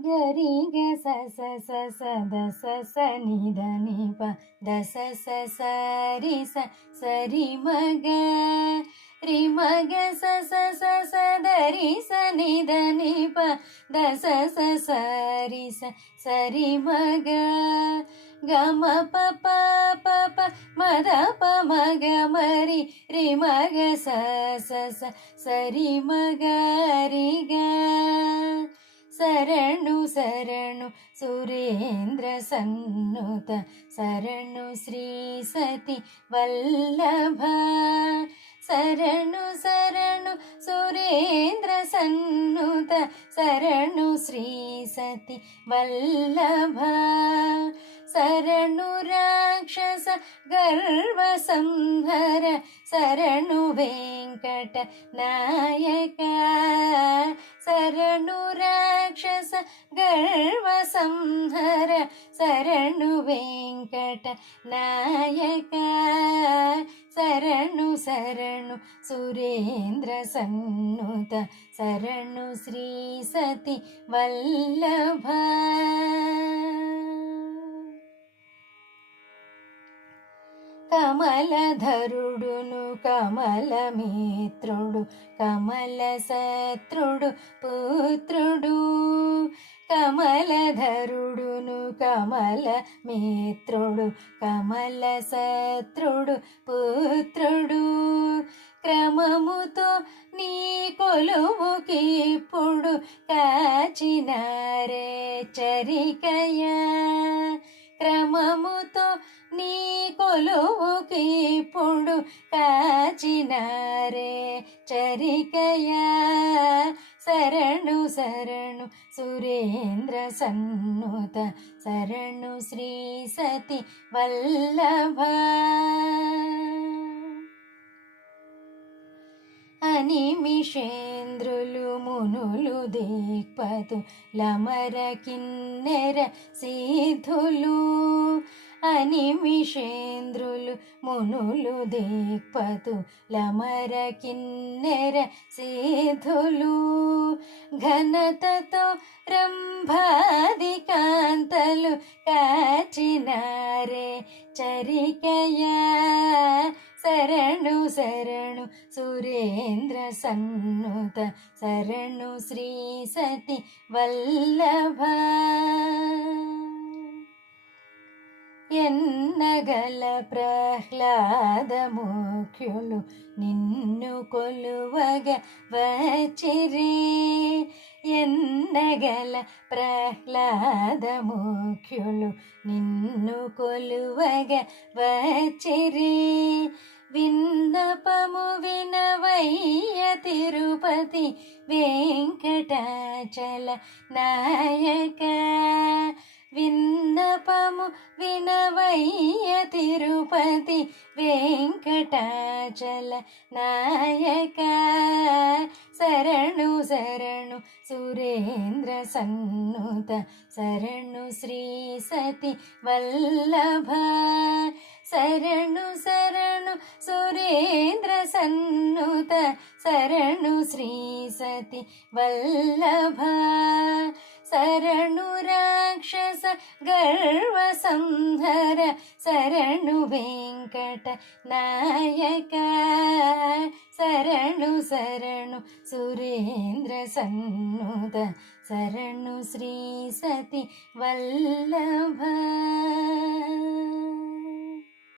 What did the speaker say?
ಗರಿ ಗ ಸ ಸ ಸ ಸ ದ ಸ ಸ ನಿ ದ ನಿ ಪ ದ ಸ ಸ ಸ ರಿ ಸ ಸ ರಿ ಮ ಗ ರಿ ಮ ಗ ಸ ಸ ಸ ಸ ದ ರಿ ಸ ನಿ ದ ನಿ ಪ ದ ಸ ಸ ಸ ರಿ ಸ ಸ ರಿ ಮ ಗ ಗ ಮ ಪ ಪ ಪ ಪ ಮ ದ ಪ ಮ ಗ ಮ ರಿ ರಿ ಮ ಗ ಸ ಸ ಸ ಸ ರಿ ಮ ಗ ರಿ ಗ ಶರಣು ಶರಣು ಸುರೇಂದ್ರ ಸನ್ನುತ ಶರಣು ಶ್ರೀ ಸತಿ ವಲ್ಲಭ ಶರಣು ಶರಣು ಸುರೇಂದ್ರ ಸನ್ನುತ ಶರಣು ಶ್ರೀ ಸತಿ ವಲ್ಲಭ ಶರಣು ರಾಕ್ಷಸ ಗರ್ವ ಸಂಹರ ಶರಣು ವೆಂಕಟ ನಾಯಕ ಶರಣು ರಾಕ್ಷಸ ಗರ್ವ ಸಂಹರ ಶರಣು ವೆಂಕಟ ನಾಯಕ ಶರಣು ಶರಣು ಸುರೇಂದ್ರ ಸನ್ನುತ ಶರಣು ಶ್ರೀ ಸತಿ ವಲ್ಲಭ కమలధరుడును కమలమిత్రుడు కమల శత్రుడు పుత్రుడు కమలధరుడును కమలమిత్రుడు కమల శత్రుడు పుత్రుడు క్రమముతో నీ కొలువుకిప్పుడు కాచినారే చరికయా క్రమముతో నీ కొలువుకిప్పుడు కాచినారే చరికయా శరణు శరణు సురేంద్ర సన్నుత శరణు శ్రీ సతి వల్లభ అనిమిషేంద్రులు మునులు దిక్పతు లమర కిన్నెర సిద్ధులు అనిమిషేంద్రులు మునులు దిక్పతు లమర కిన్నెర సిద్ధులు ఘనతతో రంభాది కాంతలు కాచినారే చరికయా శరణు శరణు సురేంద్ర సన్నుత శరణు శ్రీ సతి వల్లభ ఎన్నగల ప్రహ్లాద ముఖ్యులు నిన్ను కొలువగ వచ్చిరి ఎన్నగల ప్రహ్లాద ముఖ్యులు నిన్ను కొలువగ వచ్చిరి విన్నపము వినవయ్య తిరుపతి వెంకటాచల నాయక విన్నపము వినవయ్య తిరుపతి వెంకటాచల నాయక శరణు శరణు సురేంద్ర సన్నుత శరణు శ్రీ సతి వల్లభ శరణు శరణు సురేంద్ర సన్నుత శరణు శ్రీ సతి వల్లభ శరణు రాక్షస గర్వ సంహర శరణు వెంకట నాయక శరణు శరణు సురేంద్ర సన్నుత శరణు శ్రీ సతి వల్లభ